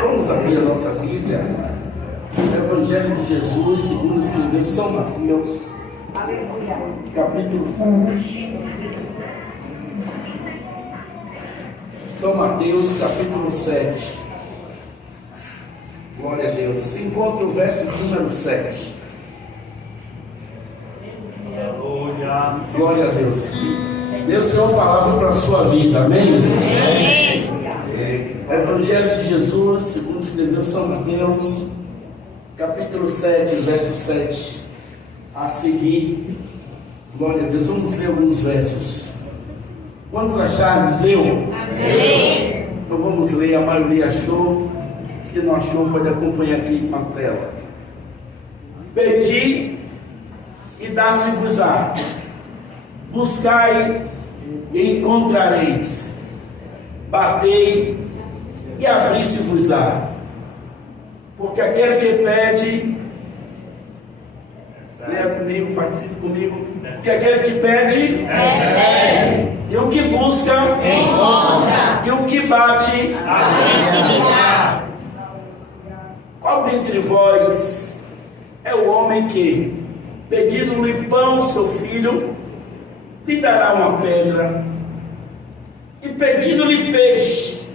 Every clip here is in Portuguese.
Vamos abrir a nossa Bíblia. Evangelho de Jesus, segundo escreveu São Mateus, capítulo 7. São Mateus, capítulo 7. Glória a Deus. Se encontra o verso número 7. Glória a Deus. Deus tem uma palavra para a sua vida, amém? Amém. Evangelho de Jesus, segundo escreveu São Mateus, capítulo 7, verso 7 a seguir. Glória a Deus. Vamos ler alguns versos. Quantos acharam? Diz eu? Amém. Então vamos ler. A maioria achou. Quem não achou pode acompanhar aqui na tela. Pedi e dá-se-vos-á. Buscai e encontrareis. Batei e abri-se-vos-á. Porque aquele que pede, leia comigo, participe comigo. Porque aquele que pede, recebe. E o que busca, encontra. E o que bate, abre-se-lhe-á. Qual dentre vós é o homem que, pedindo-lhe pão seu filho, lhe dará uma pedra? E pedindo-lhe peixe,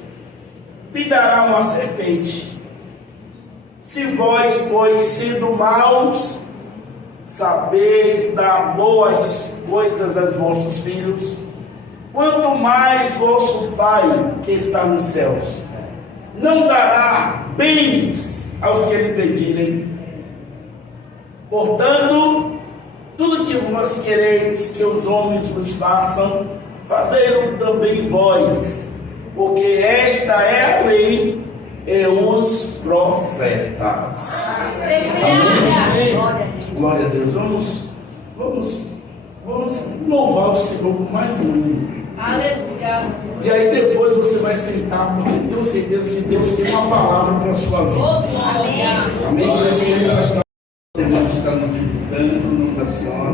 lhe dará uma serpente? Se vós, pois, sendo maus, sabeis dar boas coisas aos vossos filhos, quanto mais vosso Pai que está nos céus não dará bens aos que lhe pedirem. Portanto, tudo que vós quereis que os homens vos façam, fazei-lo também vós, porque esta é a lei e os profetas. Amém. Glória a Deus. Vamos louvar o Senhor com mais um minuto. Aleluia. E aí depois você vai sentar, porque eu tenho certeza que Deus tem uma palavra para a sua vida. Amém. Amém. A irmã que está nos visitando, no nome da senhora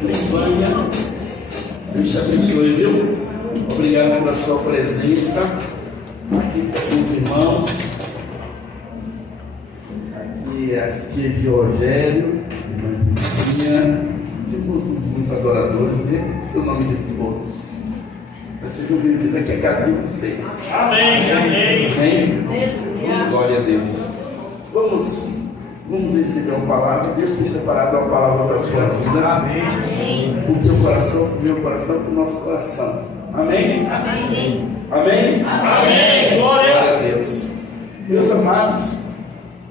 Livânia, Deus te abençoe, viu? Obrigado pela sua presença aqui com os irmãos. Aqui as tias de Rogério, irmã Cristina, somos muito adoradores, né? O seu nome de todos. Sejam bem-vindos aqui a casa de vocês. Amém, amém. Amém. Glória a Deus. Vamos receber uma palavra. Deus tem preparado uma palavra para a sua vida. Amém. O teu coração, o meu coração, o nosso coração. Amém? Amém. Amém? Amém. Glória a Deus. Meus amados,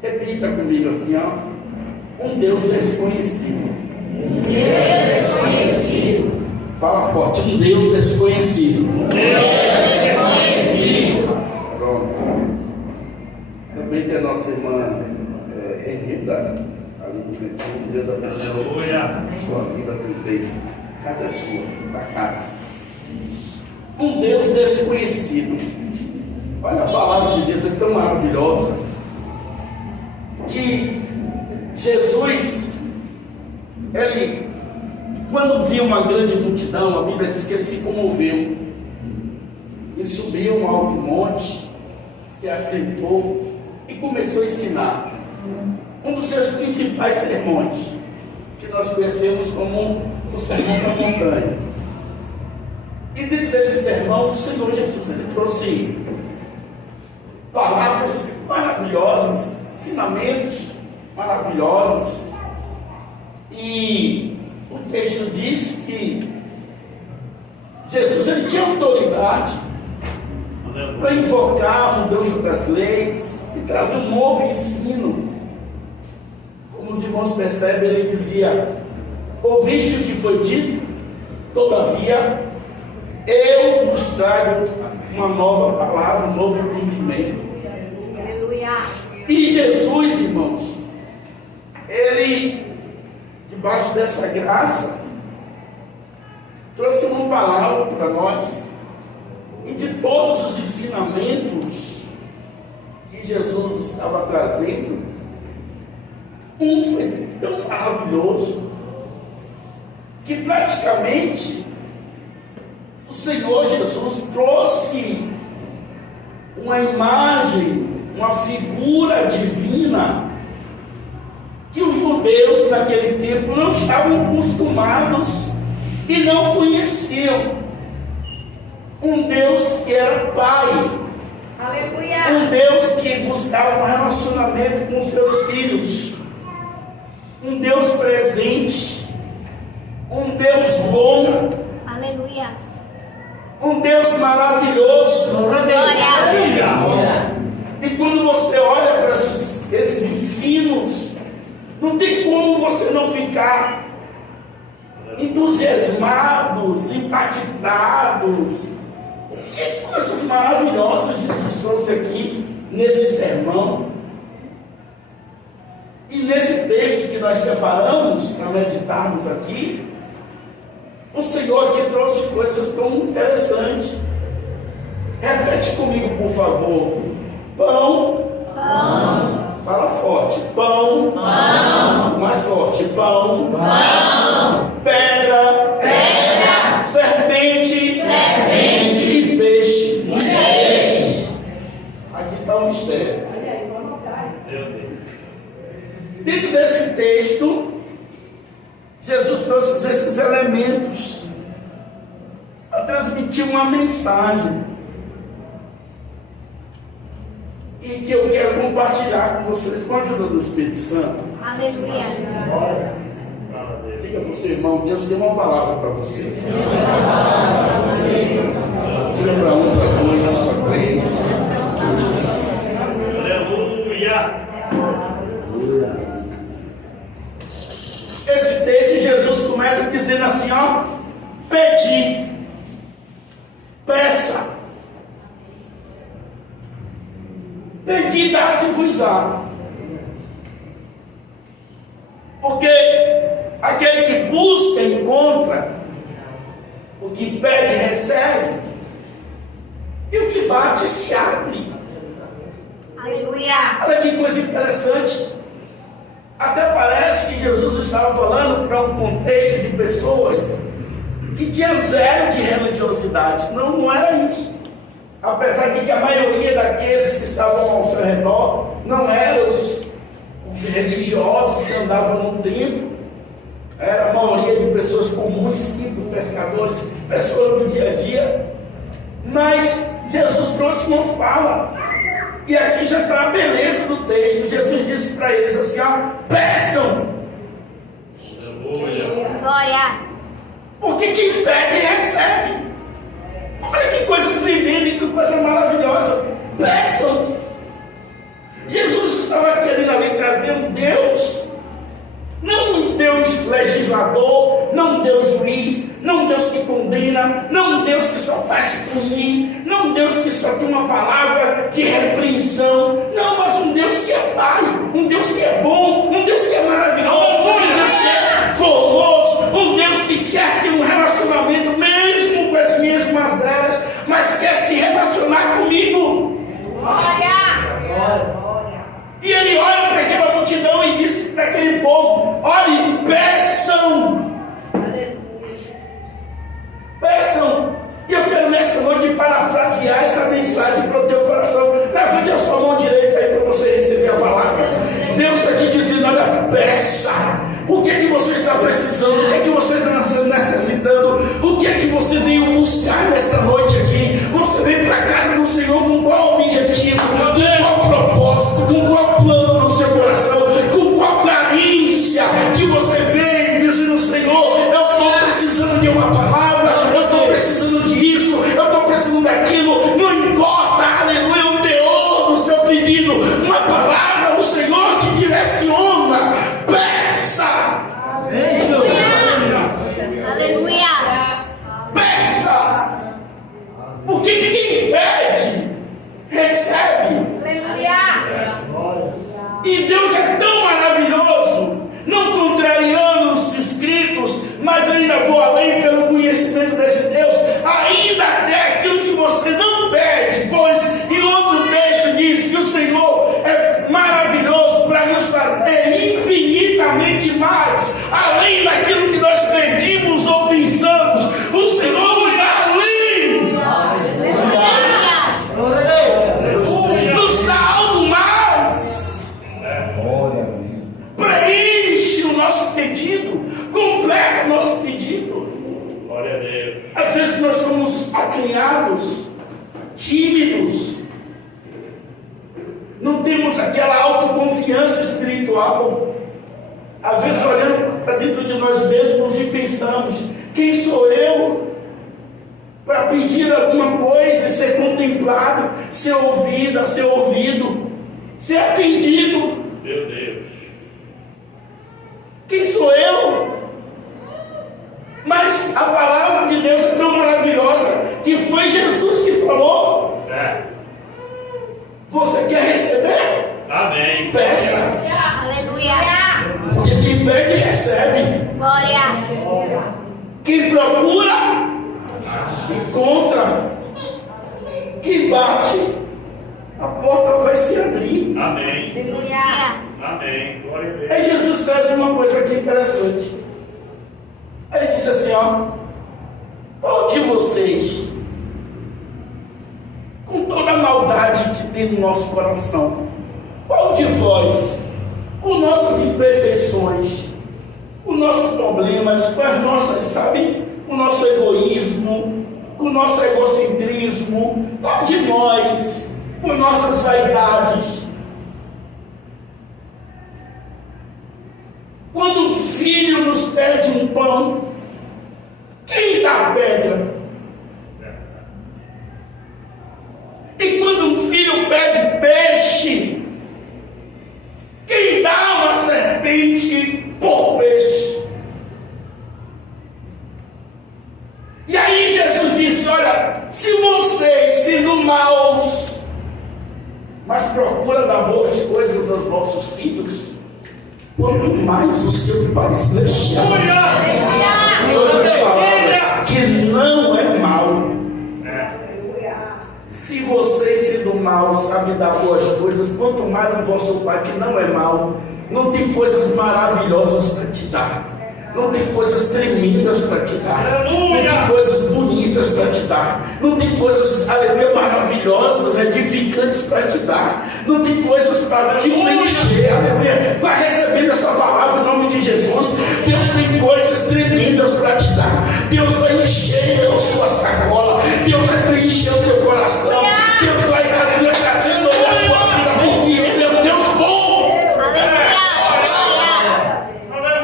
repita comigo assim, ó. Um Deus desconhecido. Um Deus desconhecido. Fala forte. Um Deus desconhecido. Um Deus desconhecido. Pronto. Também tem a nossa irmã Henrida, ali no cantinho. Deus abençoe sua vida também. A casa é sua, da casa. Um Deus desconhecido. Olha a palavra de Deus, é tão maravilhosa. Que Jesus, ele, quando viu uma grande multidão, a Bíblia diz que ele se comoveu. E subiu um alto monte, se assentou e começou a ensinar. Um dos seus principais sermões, que nós conhecemos como o Sermão da Montanha. E dentro desse sermão, o Senhor Jesus, ele trouxe palavras maravilhosas, ensinamentos maravilhosos. E o texto diz que Jesus, ele tinha autoridade para invocar um Deus das leis e trazer um novo ensino. Como os irmãos percebem, ele dizia: ouviste o que foi dito? Todavia eu vos trago uma nova palavra, um novo entendimento. Aleluia. E Jesus, irmãos, ele, debaixo dessa graça, trouxe uma palavra para nós. E de todos os ensinamentos que Jesus estava trazendo, um foi tão maravilhoso que praticamente o Senhor Jesus trouxe uma imagem, uma figura divina que os judeus naquele tempo não estavam acostumados e não conheciam. Um Deus que era Pai. Aleluia. Um Deus que buscava um relacionamento com seus filhos. Um Deus presente. Um Deus bom. Aleluia. Um Deus maravilhoso. Glória. E quando você olha para esses ensinos, não tem como você não ficar entusiasmados, impactados. Que coisas maravilhosas Jesus trouxe aqui nesse sermão. E nesse texto que nós separamos para meditarmos aqui, o Senhor aqui trouxe coisas tão interessantes. Repete comigo, por favor. Pão. Pão. Fala forte. Pão. Pão. Mais forte. Pão. Pão. Pedra. Pedra. Serpente. Serpente. E peixe. E peixe. Aqui está o mistério. Dentro desse texto, Jesus trouxe esses elementos para transmitir uma mensagem e que eu quero compartilhar com vocês com a ajuda do Espírito Santo. Aleluia. Diga para o seu irmão, Deus tem uma palavra para você. Diga para um, para dois, para três. Esse texto Jesus começa dizendo assim, ó: pedi, peça, pedi, dá-se-vos-á. Porque aquele que busca, encontra, o que pede, recebe, e o que bate, se abre. Aleluia. Olha que coisa interessante. Até parece que Jesus estava falando para um contexto de pessoas que tinha zero de religiosidade. Não era isso. Apesar de que a maioria daqueles que estavam ao seu redor não eram os religiosos que andavam no templo. Era a maioria de pessoas comuns, simples, pescadores, pessoas do dia a dia. Mas Jesus trouxe uma fala. E aqui já está a beleza do texto. Jesus disse para eles assim, ó: peçam. Glória. Porque quem pede, recebe. Olha que coisa tremenda e que coisa maravilhosa. Peçam. Jesus estava querendo ali trazer um Deus, não um Deus legislador, não um Deus juiz, não um Deus que condena, não um Deus que só faz punir, não um Deus que só tem uma palavra de repreensão, não, mas um Deus que é Pai, um Deus que é bom, um Deus que é maravilhoso, um Deus que é formoso, um Deus que quer ter um relacionamento mesmo com as minhas mazelas, mas quer se relacionar comigo. Glória. E ele olha para aquela multidão e diz para aquele povo: olhe, peçam. Peçam. E eu quero nessa noite parafrasear essa mensagem para o teu coração. Levante a sua mão direita aí para você receber a palavra. Deus está te dizendo: olha, peça. Por que pedido, completa o nosso pedido. Glória a Deus. Às vezes nós somos acanhados, tímidos, não temos aquela autoconfiança espiritual. Às vezes olhamos para dentro de nós mesmos e pensamos: quem sou eu para pedir alguma coisa, ser contemplado, ser ouvida, ser ouvido, ser atendido? Meu Deus. Quem sou eu? Mas a palavra de Deus é tão maravilhosa que foi Jesus que falou. Você quer receber? Amém. Peça. Aleluia. Porque quem pede, recebe. Glória. Quem procura, encontra. Quem bate, a porta vai se abrir. Amém. Aleluia. Amém. Glória a Deus. Aí Jesus traz uma coisa aqui interessante. Aí ele disse assim: ó, qual de vocês, com toda a maldade que tem no nosso coração, qual de vós, com nossas imperfeições, com nossos problemas, com as nossas, sabe, com o nosso egoísmo, com o nosso egocentrismo, qual de nós, com nossas vaidades, quando um filho nos pede um pão, quem dá a pedra? E quando um filho pede peixe, quem dá uma serpente por peixe? E aí Jesus disse: olha, se vocês, sendo maus, mas procura dar boas coisas aos vossos filhos, quanto mais o seu Pai Celestial. Em outras palavras, que não é mal. Se vocês, sendo mal, sabem dar boas coisas, quanto mais o vosso Pai, que não é mal, não tem coisas maravilhosas para te dar, não tem coisas tremendas para te dar, não tem coisas bonitas para te dar, não tem coisas, aleluia, maravilhosas, edificantes para te dar, não tem coisas para te preencher, aleluia. Vai recebendo essa palavra em nome de Jesus. Deus tem coisas tremendas para te dar. Deus vai encher a sua sacola, Deus vai preencher o teu coração, Deus vai, aleluia, trazer sobre a sua vida, porque Ele é um Deus bom. Aleluia.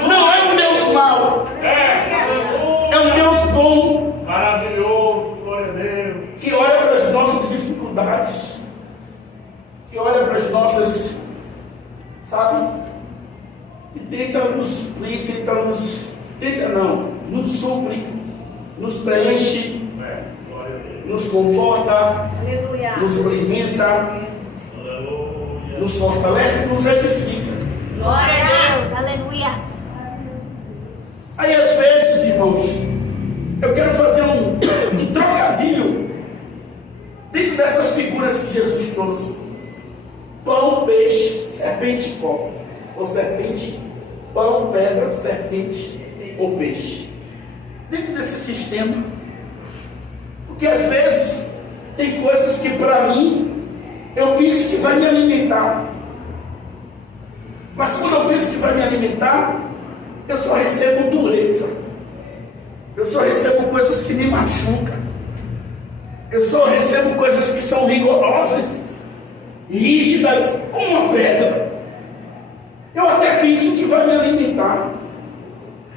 Não é um Deus mau, é um Deus bom, Maravilhoso. Glória a Deus. que olha para as nossas dificuldades, que olha para as nossas, sabe, e tenta nos suprir, nos supre, nos preenche, Glória a Deus. nos conforta, Aleluia. nos alimenta, Aleluia. nos fortalece e nos edifica. Glória a Deus. Aleluia. Aí às vezes, irmãos, eu quero fazer um trocadilho dentro dessas figuras que Jesus trouxe: pão, peixe, serpente e cobra, ou serpente, pão, pedra, serpente ou peixe. Dentro desse sistema, porque às vezes tem coisas que para mim eu penso que vai me alimentar, mas quando eu penso que vai me alimentar, eu só recebo dureza, eu só recebo coisas que me machucam, eu só recebo coisas que são rigorosas, rígidas, como uma pedra. Eu até penso que vai me alimentar,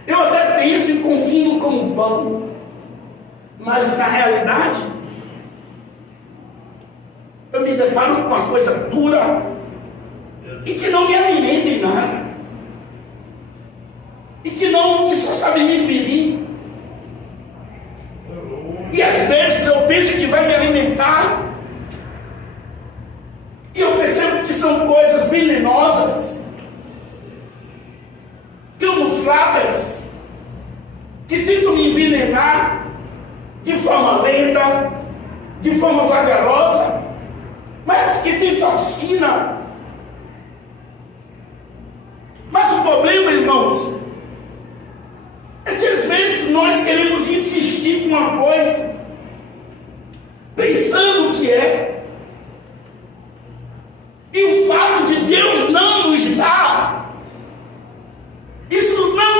eu até penso e confundo como pão, mas na realidade eu me deparo com uma coisa dura e que não me alimenta em nada, e que só sabe me ferir. E às vezes eu penso que vai me alimentar, e eu percebo que são coisas venenosas, camufladas, que tentam me envenenar de forma lenta, de forma vagarosa, mas que tem toxina. Mas o problema, irmãos, é que às vezes nós queremos insistir com uma coisa, pensando que é, e o fato de Deus não nos dar, isso não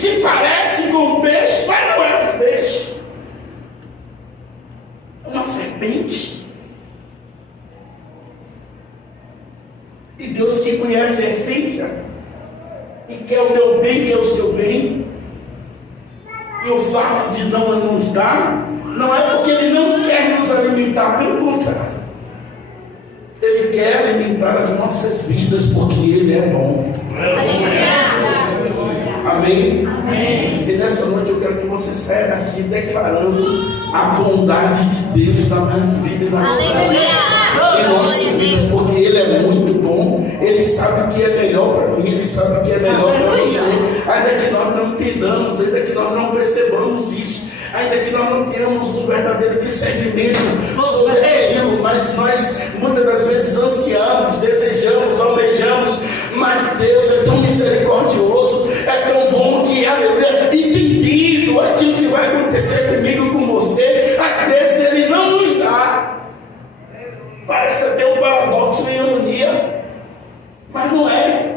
se parece com um peixe, mas não é um peixe. É uma serpente. E Deus que conhece a essência e quer o meu bem, quer o seu bem. E o fato de não nos dar, não é porque Ele não quer nos alimentar, pelo contrário. Ele quer alimentar as nossas vidas, porque Ele é bom. Amém? Amém? E nessa noite eu quero que você saia daqui declarando a bondade de Deus na minha vida e na sua vida. Em nossas vidas, porque Ele é muito bom. Ele sabe o que é melhor para mim, Ele sabe o que é melhor para você. Ainda que nós não entendamos, ainda que nós não percebamos isso, ainda que nós não tenhamos um verdadeiro discernimento sobre aquilo, mas nós muitas das vezes ansiamos, desejamos, almejamos, mas Deus é tão misericordioso, é tão bom que, aleluia, entendido aquilo que vai acontecer comigo e com você, às vezes Ele não nos dá. Parece até um paradoxo e ironia, mas não é.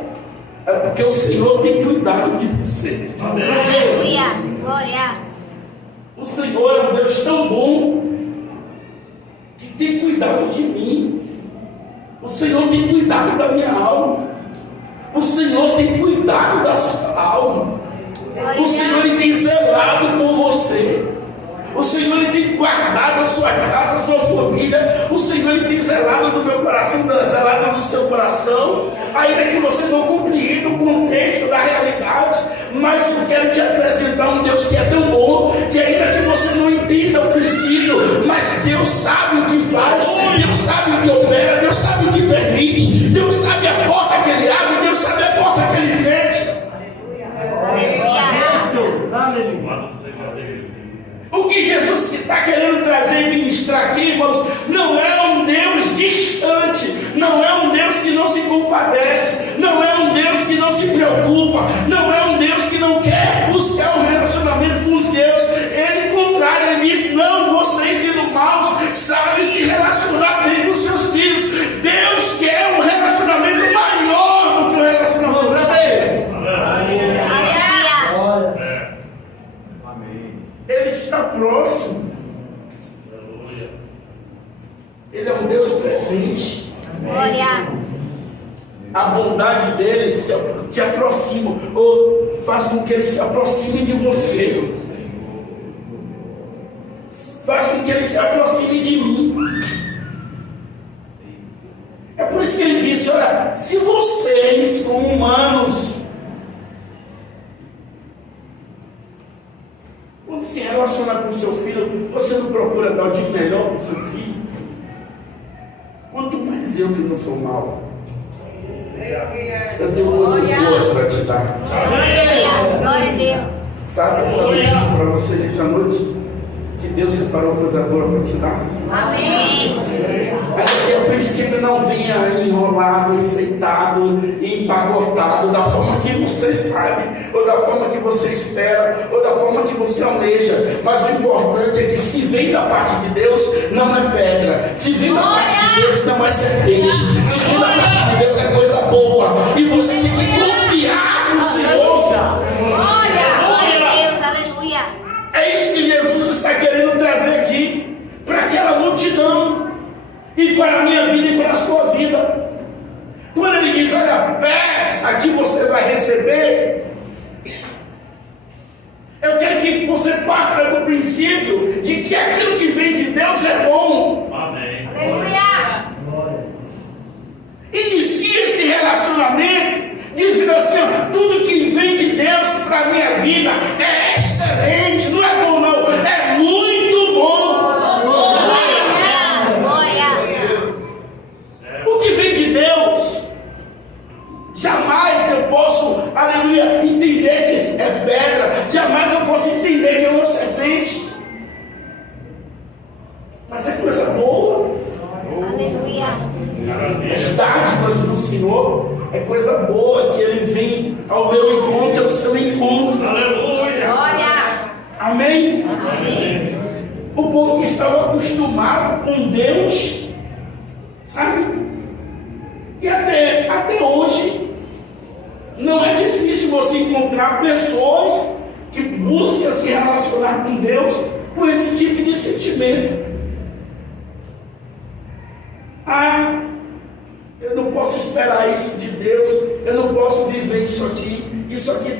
É porque o Senhor tem cuidado de você. Aleluia. Glória. O Senhor é um Deus tão bom que tem cuidado de mim. O Senhor tem cuidado da minha alma. O Senhor tem cuidado da sua alma. O Senhor Ele tem zelado por você. O Senhor Ele tem guardado a sua casa, a sua família. O Senhor Ele tem zelado do meu coração, zelado do seu coração. Ainda que você não compreenda o contexto da realidade, mas eu quero te apresentar um Deus que é tão bom, que ainda que você não entenda o princípio, mas Deus sabe o que faz, Deus sabe o que opera, Deus sabe o que permite, Deus sabe a porta que Ele abre, Deus sabe a porta que Ele fecha. O que Jesus está querendo trazer e ministrar aqui, irmãos, não é um Deus distante, não é um Deus que não se compadece, não é um Deus que não se preocupa, não é um Deus que não quer buscar um relacionamento com os seus. Ele, ao contrário, Ele disse: não, vocês sendo maus, sabem se relacionar bem com os seus filhos. Deus quer um relacionamento maior do que o relacionamento com Ele. Ele está próximo. Ele é um Deus presente. Glória. A bondade dele te aproxima, ou faz com que ele se aproxime de você. Faz com que ele se aproxime de mim. É por isso que ele disse: olha, se vocês, como humanos, quando se relaciona com seu filho, você não procura dar o de melhor para o seu filho? Quanto mais eu que não sou mau. Eu tenho coisas boas para te dar. Glória a Deus. Sabe essa notícia para vocês essa noite? Que Deus separou coisa boa para te dar. Amém. Ainda que a princípio não vinha enrolado, enfeitado e empacotado da forma que você sabe, ou da forma que você espera, ou da forma que você almeja. Mas o importante é que se vem da parte de Deus, não é pedra. Se vem da parte de Deus, não é serpente. Se vem da parte de Deus, é coisa boa. E você tem que confiar no Senhor. Glória a Deus. Aleluia. É isso que Jesus está querendo trazer aqui para aquela multidão, e para a minha vida e para a sua vida. Quando Ele diz: olha, peça que você vai receber, eu quero que você parte do princípio de que aquilo que vem de Deus é bom. Amém. Aleluia. Inicie esse relacionamento dizendo assim: ó, tudo que vem de Deus para a minha vida é excelente. Não é bom não, é muito bom. O que vem de Deus, jamais eu posso, aleluia, entender que é pedra, jamais eu posso entender que é uma serpente, mas é coisa boa. Aleluia. É dádivas do Senhor, é coisa boa que Ele vem ao meu encontro, ao seu encontro. Aleluia. Glória. Amém? Amém. O povo que estava acostumado com Deus, sabe? E até hoje não é difícil difícil você encontrar pessoas que buscam se relacionar com Deus com esse tipo de sentimento. Ah, eu não posso esperar isso de Deus, eu não posso viver isso aqui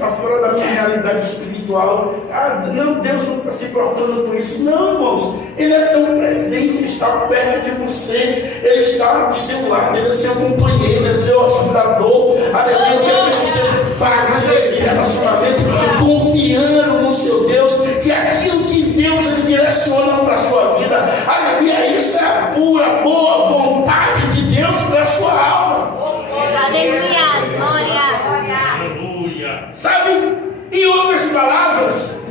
está fora da minha realidade espiritual. Ah, não, Deus não está se preocupando com isso. Não, irmãos, Ele é tão presente, Ele está perto de você, Ele está do seu lado, Ele é seu companheiro, Ele é seu ajudador. Aleluia, eu quero que você parte desse relacionamento confiando no seu Deus, que aquilo que Deus Ele direciona para a sua vida, aleluia, isso é a pura, boa vontade de Deus para a sua alma. Aleluia. Glória. Sabe, em outras palavras,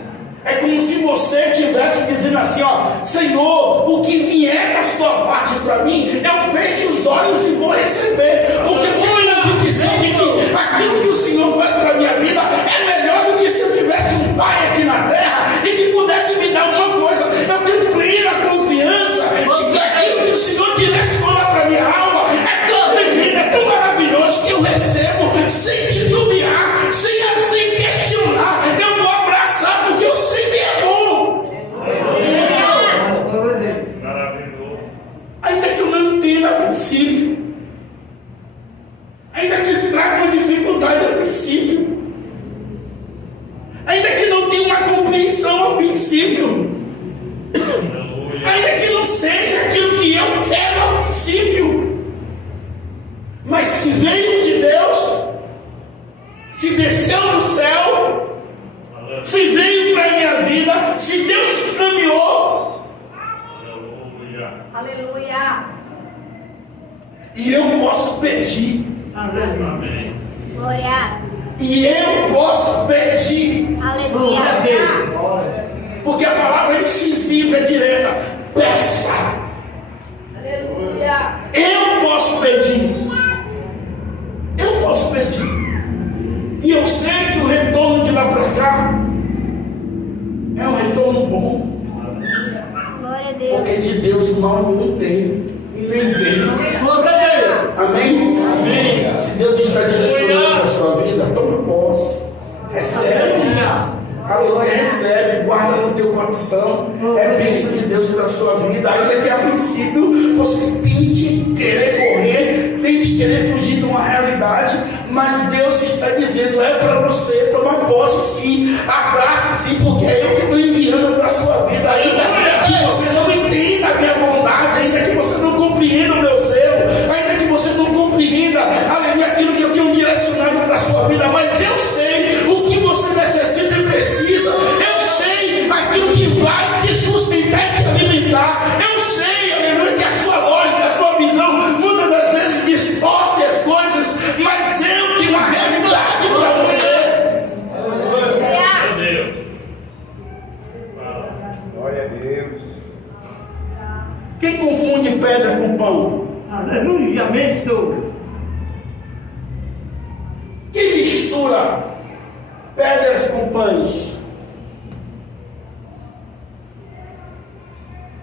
é como se você estivesse dizendo assim, ó: Senhor, o que vier da sua parte para mim, eu fecho os olhos e vou receber, porque eu tenho a convicção de que aquilo que o Senhor faz para a minha vida é melhor do que se eu tivesse um pai aqui na terra e que pudesse me dar alguma coisa. Eu tenho plena confiança de que aquilo que o Senhor direciona para a minha alma é tão tremendo, é tão maravilhoso, que eu recebo sem titubear, sem questionar. Eu vou abraçar porque eu sei que é bom. Maravilhoso. Ainda que eu não entenda a princípio, ainda que traga uma dificuldade a princípio, ainda que não tenha uma compreensão a princípio, ainda que não seja aquilo que eu quero a princípio, mas se veio de Deus, se desceu do céu, se veio para a minha vida, se Deus caminhou, Aleluia. e eu posso pedir, Amém. Glória. e eu posso pedir, Aleluia. porque a palavra é incisiva, é direta: peça. Aleluia. Eu posso pedir, eu posso pedir, e eu sei que o retorno de lá para cá é um retorno bom, Glória a Deus. porque de Deus mal não tem e nem vem. Amém? Amém. Se Deus está direcionando para a sua vida, toma posse, recebe. Aleluia, recebe, guarda no teu coração. É bênção de Deus para a sua vida. Ainda que a princípio você tente querer correr, tente querer fugir de uma realidade, mas Deus está dizendo: é para você, toma posse sim, abraça sim, porque é eu que estou enviando para a sua vida. Ainda que você não entenda a minha bondade, ainda que você não compreenda o meu zelo, ainda que você não compreenda, aleluia, aquilo que eu tenho direcionado para a sua vida, mas eu sei o que você necessita e precisa. Eu sei aquilo que vai te sustentar e te alimentar. Eu sei, aleluia, que a sua lógica, a sua visão muitas das vezes distorce as coisas, mas eu tenho uma realidade para você. Glória a Deus. Quem confunde pedra com pão? Aleluia, amém, Senhor. Quem mistura pedras com pães?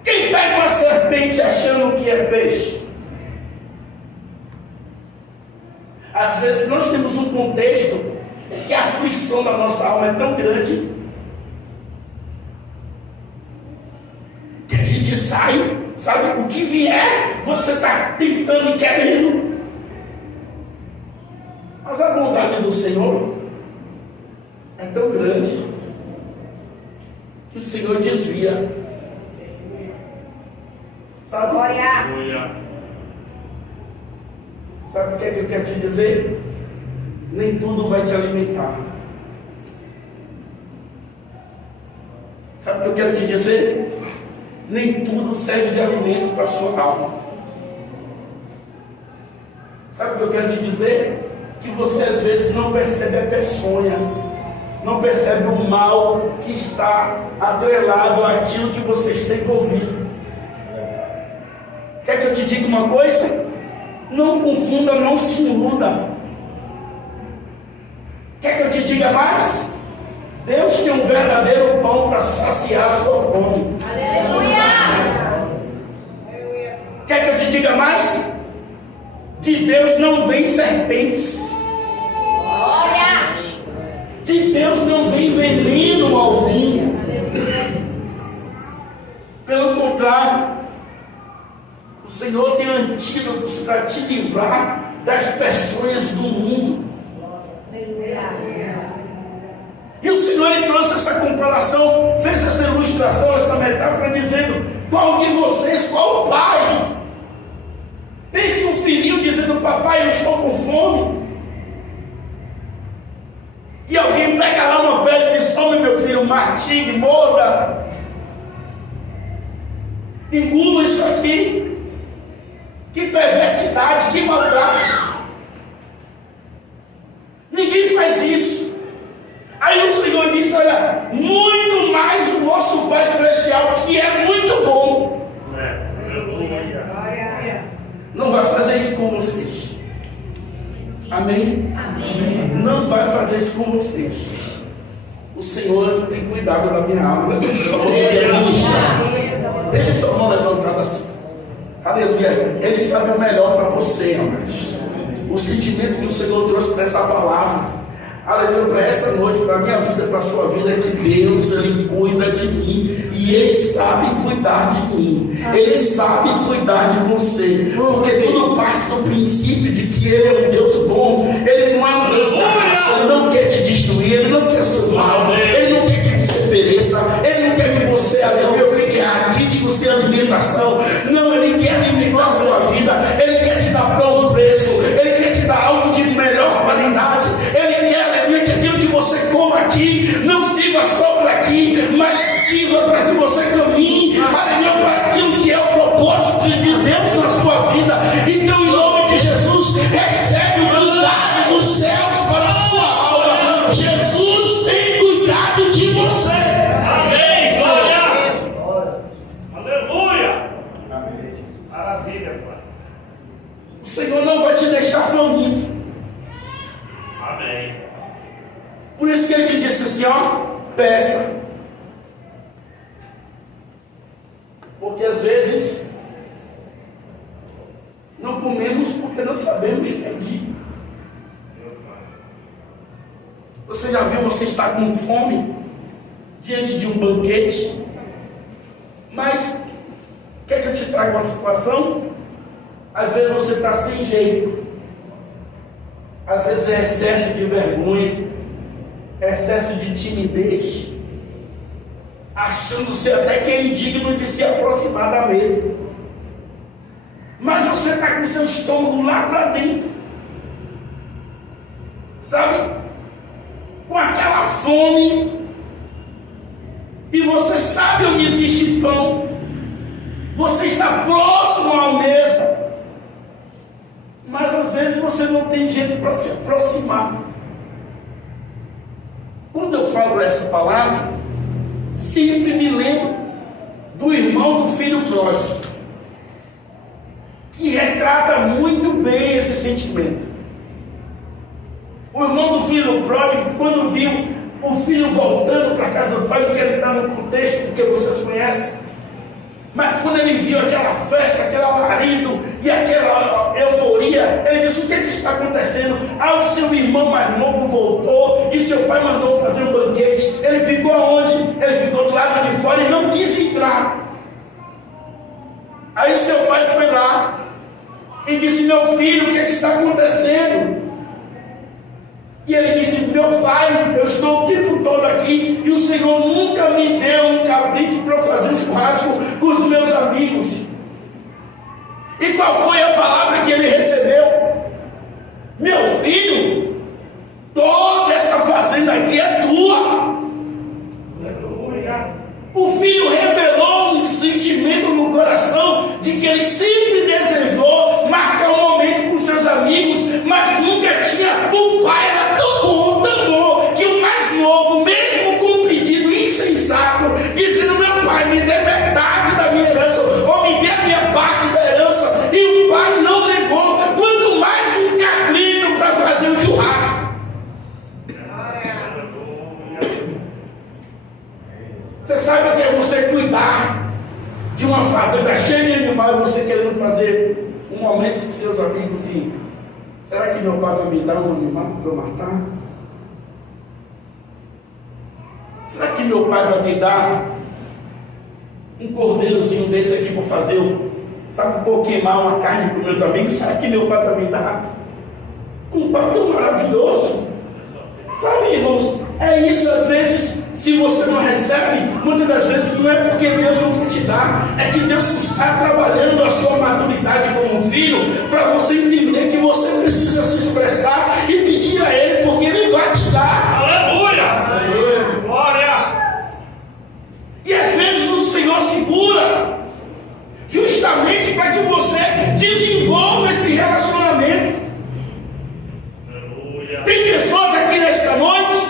Quem pega uma serpente achando que é peixe? Às vezes nós temos um contexto que a aflição da nossa alma é tão grande que a gente sai, sabe, o que vier, você está tentando e querendo. Mas a bondade do Senhor é tão grande que o Senhor desvia. Sabe? Glória. Sabe o que é que eu quero te dizer? Nem tudo vai te alimentar. Sabe o que eu quero te dizer? Nem tudo serve de alimento para a sua alma. Sabe o que eu quero te dizer? Que você às vezes não percebe a peçonha, não percebe o mal que está atrelado àquilo que você está envolvido. Quer que eu te diga uma coisa? Não confunda, não se iluda. Quer que eu te diga mais? Deus tem um verdadeiro pão para saciar a sua fome. Aleluia. Quer que eu te diga mais? De Deus não vem serpentes. Glória. De Deus não vem veneno algum. Pelo contrário, o Senhor tem antídotos para te livrar das peçonhas do mundo. E o Senhor ele trouxe essa comparação, fez essa ilustração, essa metáfora, dizendo: qual de vocês, qual pai? Pense um filhinho dizendo: papai, eu estou com fome. E alguém pega lá uma pedra e diz: tome, meu filho, mastigue, morda, engula isso aqui. Que perversidade, que maldade. Ninguém faz isso. Aí o Senhor diz: olha, muito mais o vosso Pai Celestial, que é muito bom, não vai fazer isso com vocês. Amém? Amém. Não vai fazer isso com vocês. O Senhor tem cuidado da minha alma. Deixa sua mão levantada assim. Aleluia. Ele sabe o melhor para você, amados. O sentimento que o Senhor trouxe para essa palavra, aleluia, para esta noite, para a minha vida, para a sua vida, é que Deus, Ele cuida de mim. E Ele sabe cuidar de mim. Ele sabe cuidar de você. Porque tudo parte do princípio de que Ele é um Deus bom. Ele não é um Deus da raça. Ele não quer te destruir. Ele não quer seu mal. Ele não quer que você pereça. Ele não quer que você, aleluia, fique raquítico sem alimentação. Não, Ele quer alimentar a sua vida. Ele quer te dar pão fresco. Ele quer te dar algo de melhor qualidade. Ele quer, aleluia, que aquilo que você coma aqui não sirva só para aqui, mas sirva para que você caminhe, aleluia, para aquilo que é o propósito de Deus na sua vida. Então, em nome de Jesus, recebe o cuidado dos céus para a sua alma. Jesus tem cuidado de você. Amém, glória. Aleluia. Maravilha, Pai. O Senhor não vai te deixar faminto. Amém. Por isso que Ele te disse assim, ó, peça. Porque às vezes não comemos porque não sabemos pedir. Você já viu você estar com fome diante de um banquete? Mas quer que eu te traga uma situação? Às vezes você está sem jeito. Às vezes é excesso de vergonha, excesso de timidez, achando-se até que é indigno de se aproximar da mesa. Mas você está com o seu estômago lá para dentro, sabe? Com aquela fome, e você sabe onde existe pão, você está próximo à mesa, mas às vezes você não tem jeito para se aproximar. Quando eu falo essa palavra, sempre me lembro do irmão do filho pródigo, que retrata muito bem esse sentimento. O irmão do filho pródigo, quando viu o filho voltando para a casa do pai, não quero entrar no contexto, porque vocês conhecem, mas quando ele viu aquela festa, aquele alarido e aquela euforia, ele disse: o que está acontecendo? O seu irmão mais novo voltou e seu pai mandou fazer um banquete. Ele ficou aonde? Ele ficou do lado de fora e não quis entrar. Aí seu pai foi lá e disse: meu filho, o que está acontecendo? E ele disse: meu pai, eu estou o tempo todo aqui e o Senhor nunca me deu um cabrito para fazer churrasco com os meus amigos. E qual foi a palavra que ele recebeu? Meu filho, toda essa fazenda aqui é tua. O filho revelou um sentimento no coração de que ele sempre desejou marcar um momento com seus amigos, mas nunca tinha. O pai era tão bom, que o mais novo, mesmo com um pedido insensato, dizendo: meu pai, me dê metade da minha herança, ou me dê a minha parte da herança, e o pai não negou, quanto mais um cabrito para fazer o churrasco. Você sabe o que é você cuidar de uma fazenda cheia de animais e você querendo fazer um momento com seus amigos e será que meu pai vai me dar um animal para eu matar? será que meu pai vai me dar um cordeirozinho desse aí, vou fazer, sabe, vou queimar uma carne com meus amigos? Será que meu pai vai me dar um pão tão maravilhoso? Sabe, irmãos, é isso. Às vezes, se você não recebe, muitas das vezes não é porque Deus não quer te dar, é que Deus está trabalhando a sua maturidade como filho, para você entender que você precisa se expressar e pedir a Ele, porque Ele vai te dar. Aleluia! Glória! E às vezes o Senhor segura, justamente para que você desenvolva esse relacionamento. Aleluia! Tem pessoas aqui nesta noite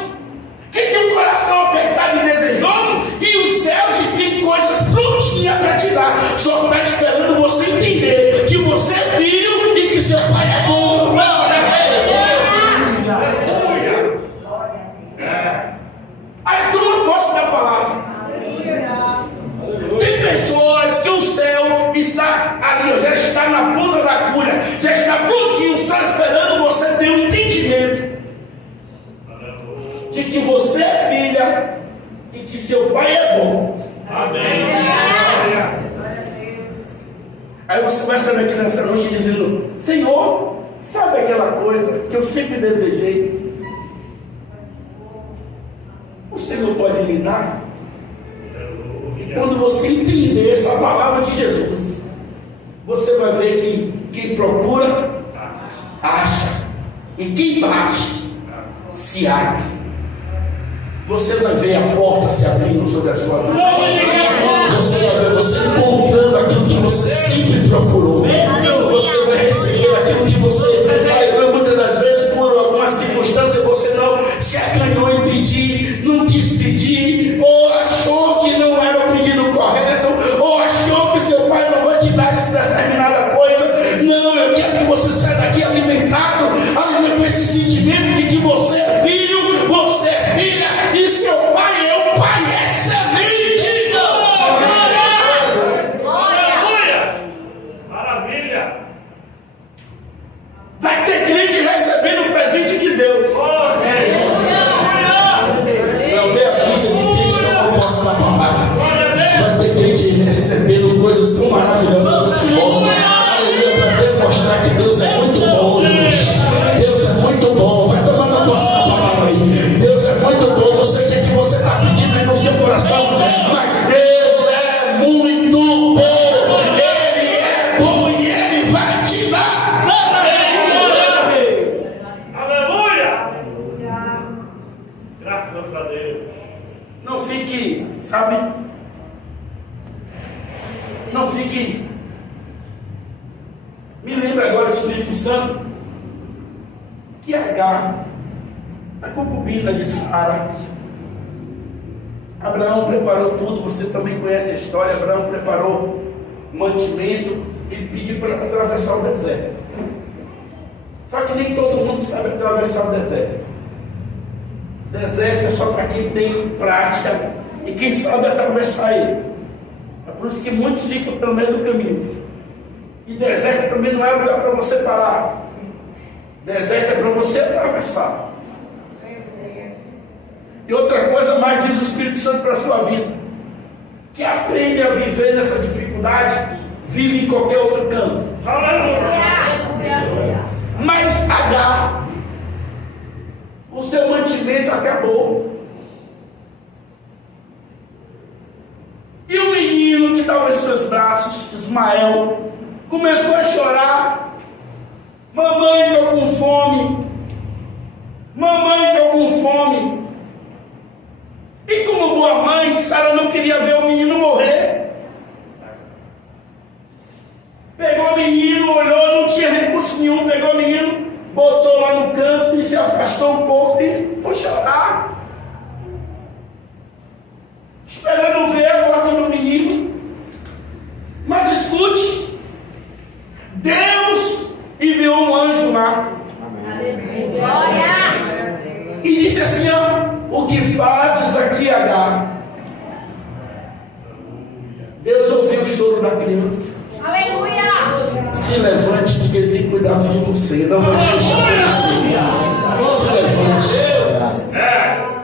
que tem um coração apertado e desejoso, e os céus têm coisas prontinhas para te dar, só está esperando você entender que você é filho e que seu pai é bom. Aleluia! Aí toma posse da palavra. Tem pessoas que o céu está ali, já está na ponta da agulha, já está prontinho, só esperando você ter um entendimento de que você é filha e que seu pai é bom. Amém! Aí você vai sair aqui nessa noite dizendo: Senhor, sabe aquela coisa que eu sempre desejei? O Senhor pode me dar? E quando você entender essa palavra de Jesus, você vai ver que quem procura, acha, e quem bate, se abre. Você vai ver a porta se abrindo sobre a sua vida. Você vai ver você encontrando aquilo que você sempre procurou. Você vai receber aquilo que você, muitas das vezes, por alguma circunstância, você não se acanhou em pedir, não quis pedir, ou achou que não era o pedido correto, ou achou que seu pai não vai te dar essa determinada coisa. Não, eu quero que você saia daqui alimentado com esse sentimento de que você é filho, você é filha, e seu pai é um pai excelente. Aleluia! Maravilha! Vai ter crente recebendo o presente de Deus. Não, meia dúzia de crente não posso na palavra. Vai ter crente recebendo coisas tão maravilhosas do Senhor. Aleluia, para demonstrar que Deus é muito bom, irmãos. Deus é muito bom. Vai tomando posse da palavra aí. Deus é muito bom. Não sei o que você está pedindo aí no seu coração, mas Deus é muito bom. Ele é bom e Ele vai te dar. Aleluia! Graças a Deus! Não fique, sabe? Não fique. Me lembra agora, Espírito Santo, que Agar, a concubina de Sara, Abraão preparou tudo. Você também conhece a história. Abraão preparou mantimento e pediu para atravessar o deserto. Só que nem todo mundo sabe atravessar o deserto. Deserto é só para quem tem prática e quem sabe atravessar ele. É por isso que muitos ficam pelo meio do caminho. E deserto também não é lugar para você parar. Deserto é para você atravessar. E outra coisa mais diz o Espírito Santo para a sua vida: que aprende a viver nessa dificuldade, vive em qualquer outro canto. Aleluia! Mas Agar, o seu mantimento acabou. E o menino que estava em seus braços, Ismael, começou a chorar. Mamãe, estou com fome. Mamãe, estou com fome. E como boa mãe, Sara não queria ver o menino morrer. Pegou o menino, olhou, não tinha recurso nenhum. Pegou o menino, botou lá no canto e se afastou um pouco e foi chorar, esperando ver a morte do menino. Mas escute, Deus enviou um anjo lá e disse assim: ó, o que fazes aqui, Agar? Deus ouviu o choro da criança. Aleluia! Se levante, porque Ele tem cuidado de você, não vai te deixar perecer. Se levante.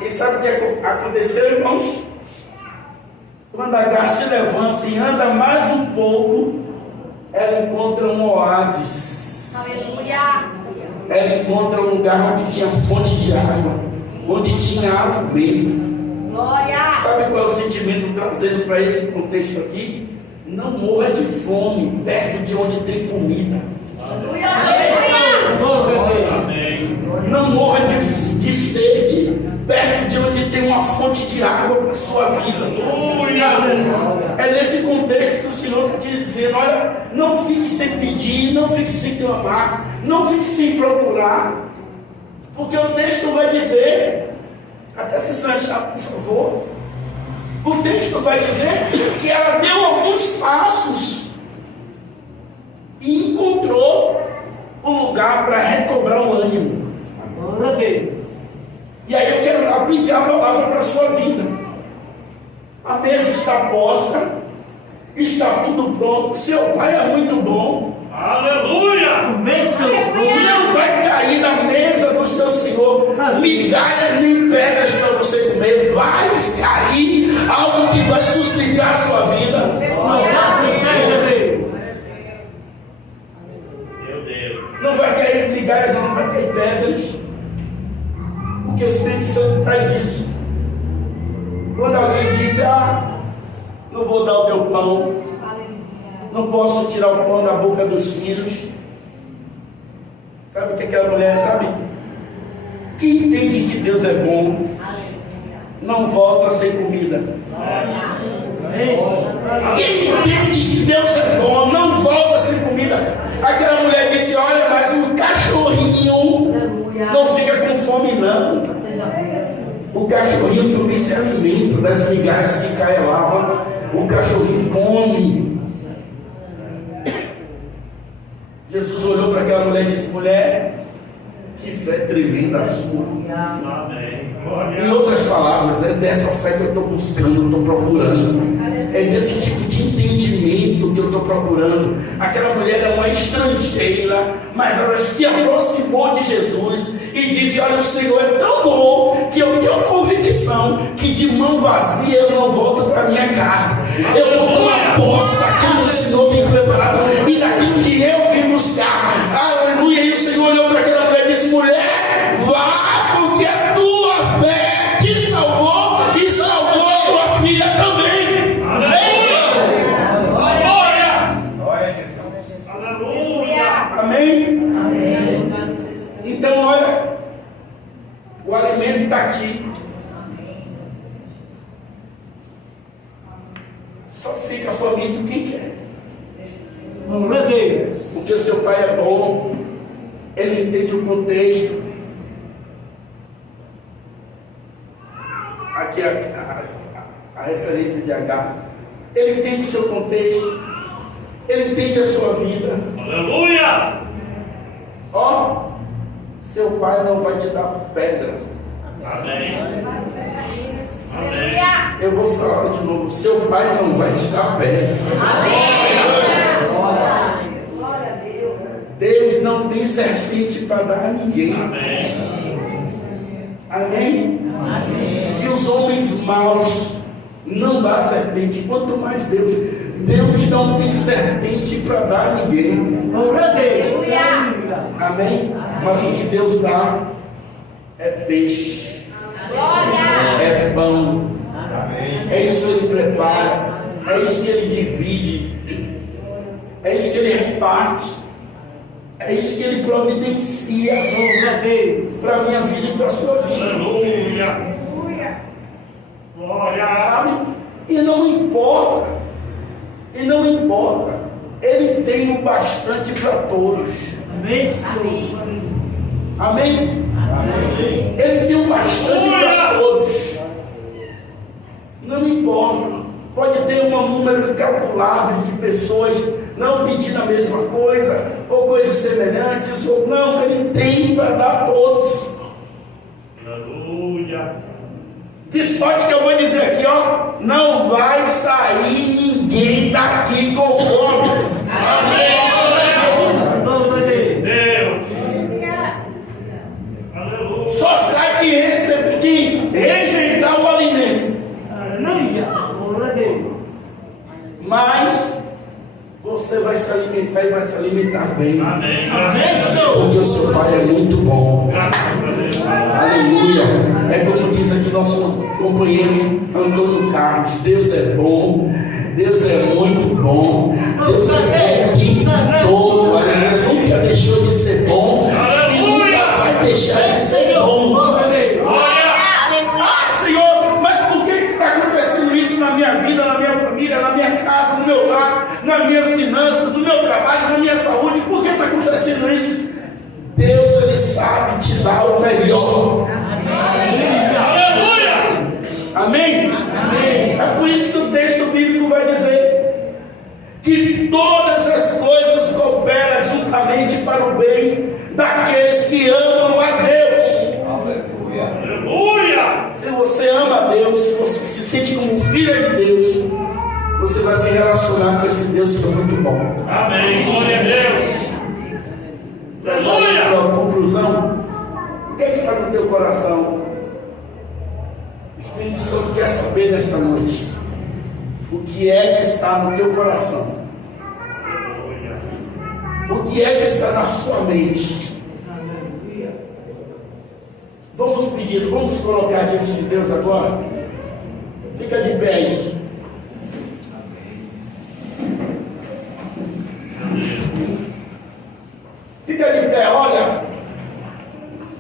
E sabe o que aconteceu, irmãos? Quando Agar se levanta e anda mais um pouco, ela encontra um oásis. Aleluia. Ela encontra um lugar onde tinha fonte de água, onde tinha alimento. Glória. Sabe qual é o sentimento trazendo para esse contexto aqui? Não morra de fome perto de onde tem comida. Aleluia. Amém. Não morra de sede perto de onde tem uma fonte de água para a sua vida. Aleluia. É nesse contexto que o Senhor está te dizendo: olha, não fique sem pedir, não fique sem clamar, não fique sem procurar, porque o texto vai dizer, até se lançar, por favor, o texto vai dizer que ela deu alguns passos e encontrou um lugar para recobrar o ânimo. Glória a Deus. E aí eu quero aplicar a palavra para a sua vida. A mesa está posta, está tudo pronto, seu pai é muito bom. Aleluia. Amém, Senhor. Não vai cair na mesa do seu Senhor migalhas nem pedras para você comer. Vai cair algo que vai sustentar a sua vida. Louvado seja Deus. Meu Deus. Não vai cair migalhas, não vai cair pedras, porque o Espírito Santo traz isso. Quando alguém diz: não vou dar o teu pão, não posso tirar o pão da boca dos filhos. Sabe o que aquela mulher sabe? Quem entende que Deus é bom, não volta sem comida. Quem entende que Deus é bom, não volta sem comida. Aquela mulher disse: olha, mas um cachorrinho não fica com fome não. O cachorrinho também se alimenta das migalhas que caem lá. O cachorrinho come. Jesus olhou para aquela mulher e disse: mulher, que fé tremenda a sua. Amém. Glória. Em outras palavras, é dessa fé que eu estou buscando, eu estou procurando. É desse tipo de entendimento que eu estou procurando. Aquela mulher é uma estrangeira, mas ela se aproximou de Jesus e disse: olha, o Senhor é tão bom que eu tenho convicção que de mão vazia eu não volto para minha casa. Eu vou tomar posse daquilo que o Senhor tem preparado e daquilo que eu vim buscar. Aleluia. E o Senhor olhou para aquela mulher e disse: mulher, vá, porque a tua fé te salvou e salvou a tua filha também. Amém? Então, olha, o alimento está aqui. Só fica faminto quem quer. Glória a Deus. Porque o seu pai é bom, ele entende o contexto. Aqui a referência de Agar. Ele entende o seu contexto, ele entende a sua vida. Aleluia. Ó, seu pai não vai te dar pedra. Amém. Aleluia. Eu vou falar de novo: seu pai não vai te dar pedra. Deus não tem serpente para dar a ninguém. Amém. Amém? Se os homens maus não dão serpente, quanto mais Deus. Deus não tem serpente para dar a ninguém. Glória a Deus. Amém? Mas o que Deus dá é peixe, Glória. é pão. É isso que Ele prepara, é isso que Ele divide, é isso que Ele reparte, é isso que Ele providencia Glória a Deus. para a minha vida e para a sua vida. Aleluia. Glória. Sabe? E não importa, Ele tem o bastante para todos. Amém, Senhor. Amém? Ele tem o bastante para todos. Não importa. Pode ter um número incalculável de pessoas não pedindo a mesma coisa, ou coisas semelhantes, ou não, Ele tem para dar a todos. Aleluia. De sorte que eu vou dizer aqui, ó, não vai sair ninguém daqui com fome. Glória a Deus. Deus. Aleluia. Só sai quem o seu Pai é muito bom. Graças a Deus. Aleluia. É como diz aqui nosso companheiro Antônio Carlos: Deus é bom, Deus é muito bom, Deus é bom o tempo todo. Aleluia. Nunca deixou de ser bom e nunca vai deixar de ser bom. Ah, Senhor, mas por que está acontecendo isso na minha vida, na minha família, na minha casa, no meu lar, nas minhas finanças, no meu trabalho, na minha saúde? Por que está acontecendo isso? Deus, Ele sabe te dar o melhor. Aleluia. Amém? Amém. É por isso que o texto bíblico vai dizer que todas as coisas cooperam juntamente para o bem daqueles que amam a Deus. Aleluia. Se você ama a Deus, se você se sente como filha de Deus, você vai se relacionar com esse Deus que é muito bom. Amém. Glória a Deus. Para Aleluia. a conclusão, o que é que está no teu coração? O Espírito Santo quer saber nessa noite o que é que está no teu coração, o que é que está na sua mente. Vamos pedir, vamos colocar diante de Deus agora. Fica de pé aí. Fica de pé, olha.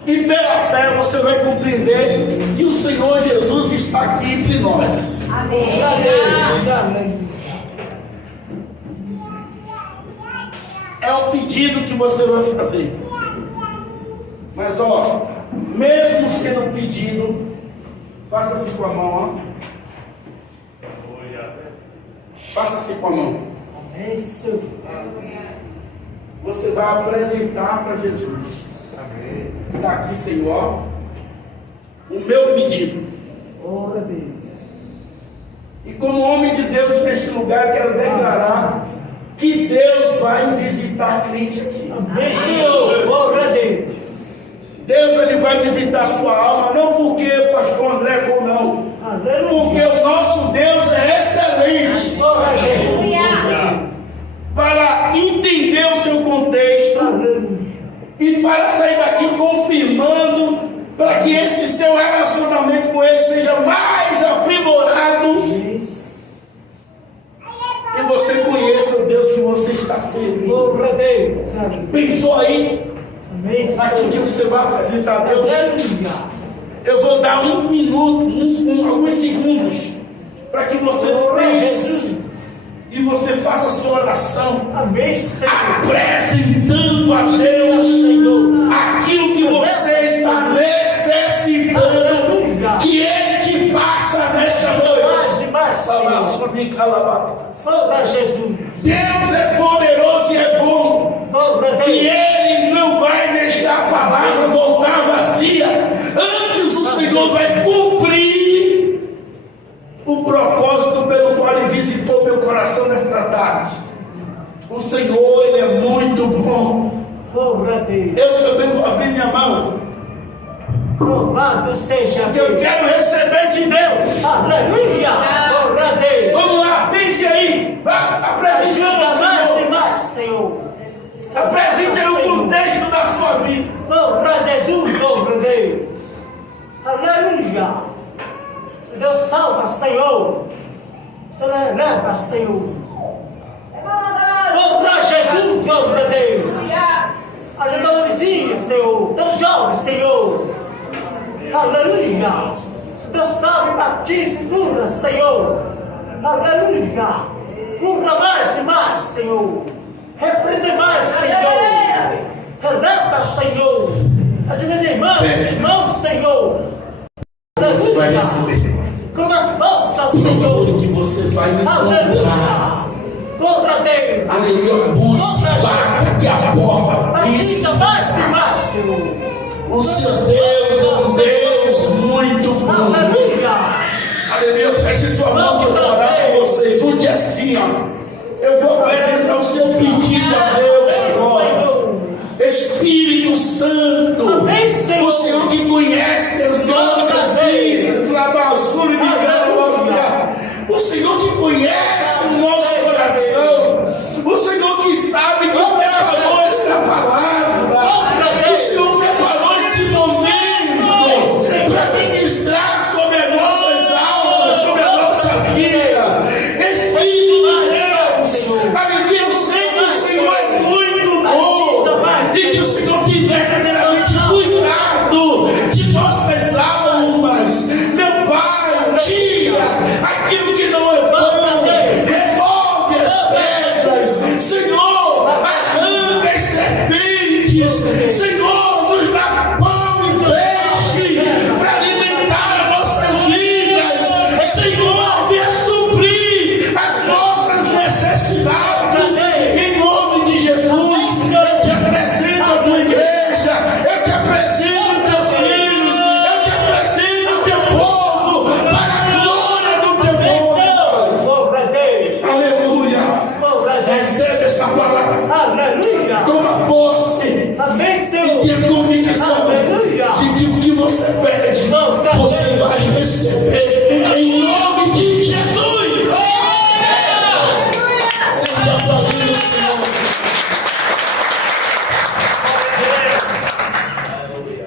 E pela fé você vai compreender que o Senhor Jesus está aqui entre nós. Amém. É um pedido que você vai fazer. Mas ó, mesmo sendo pedido, faça assim com a mão, ó. Faça assim com a mão. Isso. Você vai apresentar para Jesus. Está aqui, Senhor, o meu pedido. Glória a Deus. E como homem de Deus neste lugar, quero declarar que Deus vai visitar crente aqui. Amém, Senhor. Glória a Deus. Deus, Ele vai visitar a sua alma, não porque o pastor André é bom, não. Aleluia. Porque o nosso Deus é excelente. Glória a Jesus. Aleluia. Para entender o seu contexto Aleluia. e para sair daqui confirmando, para que esse seu relacionamento com Ele seja mais aprimorado Isso. e você conheça o Deus que você está servindo. Glória a Deus. Pensou aí Amém. naquilo que você vai apresentar a Deus? Aleluia. Eu vou dar um minuto, alguns segundos, para que você pense e você faça a sua oração, Amém, Senhor. apresentando a Deus Senhor. aquilo que você está necessitando que Ele te faça nesta noite. Mais e mais, Senhor. Glória a Jesus. Deus é poderoso e é bom, Glória a e Deus. Ele não vai deixar a palavra voltar vazia. Antes o Senhor vai cumprir o propósito pelo qual Ele visitou meu coração nesta tarde. O Senhor, Ele é muito bom. Glória a Deus. Eu também vou abrir minha mão, Louvado seja porque eu Deus. quero receber de Deus. Aleluia. Glória a Deus. Vamos lá, pense aí. Apresentando Ajuda mais ao e Senhor. mais, Senhor. Apresente o contexto da sua vida. Glória a Jesus, glória a Deus. Aleluia. Se Deus salva, Senhor. Se eleva, Senhor. Glória a Jesus, glória a Deus. Ajuda o vizinho, Senhor. Tão jovem, Senhor. Aleluia. Se Deus salve, batiza e cura, Senhor. Aleluia. Cura mais e mais, Senhor. Repreende mais, Senhor. Releva, Senhor. As minhas irmãos, Senhor. Você vai Aleluia. receber Com as forças, o procure Senhor. que você vai encontrar. Aleluia. Glória a Deus. Aleluia, busque, bata que a porta Batiza mais e abrir. mais, Senhor. O seu Deus é um Deus muito bom. Aleluia. Aleluia, feche sua mão que eu vou orar por vocês. Um dia assim, ó. Eu vou apresentar o seu pedido a Deus agora. Espírito Santo, Amém, Senhor. o Senhor que conhece as nossas vidas, lá do azul e o Senhor que conhece o nosso coração, o Senhor que sabe que preparou esta palavra. verdadeiramente cuidado de nossas almas. Meu Pai, tira aquilo que não é bom, remove as pedras, Senhor, arranca as serpentes, Senhor, nos dá pão e peixe para alimentar nossas vidas, Senhor, venha suprir as nossas necessidades, em nome de Jesus. Eu te apresento a tua igreja, eu te apresento os teus filhos, eu te apresento o teu povo, para a glória do teu nome. Aleluia. Recebe essa palavra, Aleluia. toma posse Amém, e Senhor. tenha convicção